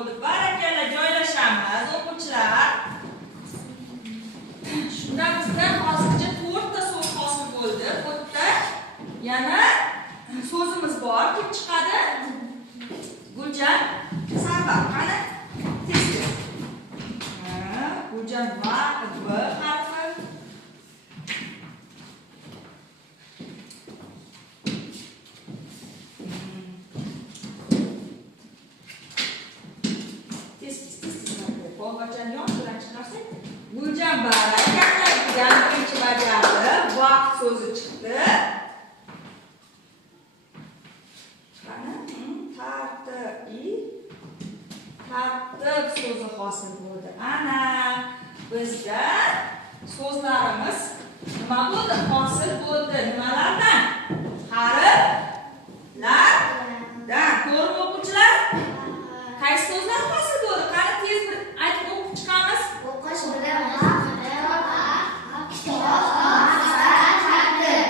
bo'ldi. Barakalla, joylashamiz o'quvchilar. Shunda bizda hozircha 4 ta so'z hosil bo'ldi. Bu yerda yana so'zimiz bor. Kim chiqadi? Guljan, Sarvar. Qani? Tez. Guljan va B harfi. Guljan barakalla degan birinchi bajardi. Vaqt so'zi chiqdi. Qani? Tartib so'zi hosil bo'ldi. Ana bizda so'zlarimiz nima bo'ldi? Hosil bo'ldi. Nimalardan? Harflardan. To'g'rimi o'quvchilar? Qaysi so'zlar hosil bo'ldi? Qani tez bir aytib o'qib chiqamiz. O'qish bilan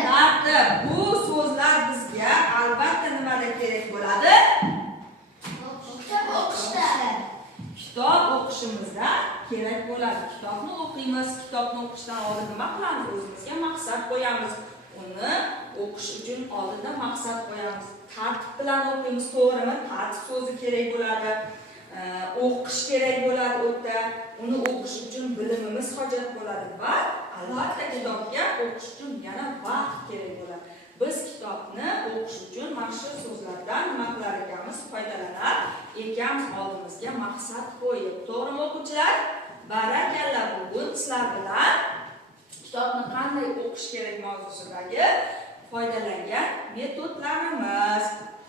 tartib. Bu so'zlar bizga albatta nimada kerak bo'ladi? Kitob o'qishimizda kerak bo'ladi. Kitobni o'qiymiz. Kitobni o'qishdan oldin nima qilamiz? O'zimizga maqsad qo'yamiz. Uni o'qish uchun oldindan maqsad qo'yamiz. Tartib bilan o'qiymiz, to'g'rimi? Tartib so'zi kerak bo'ladi. O'qish kerak bo'ladi o'tda. Uni o'qish uchun bilimimiz hojat bo'ladi va albatta kitobga o'qish uchun yana vaqt kerak bo'ladi. Biz kitobni o'qish uchun mana shu so'zlardan nima qilar ekanmiz? Foydalanar ekamiz, oldimizga maqsad qo'yib. To'g'rimi o'quvchilar? Barakalla, bugun sizlar bilan kitobni qanday o'qish kerak mavzusidagi foydalangan metodlarimiz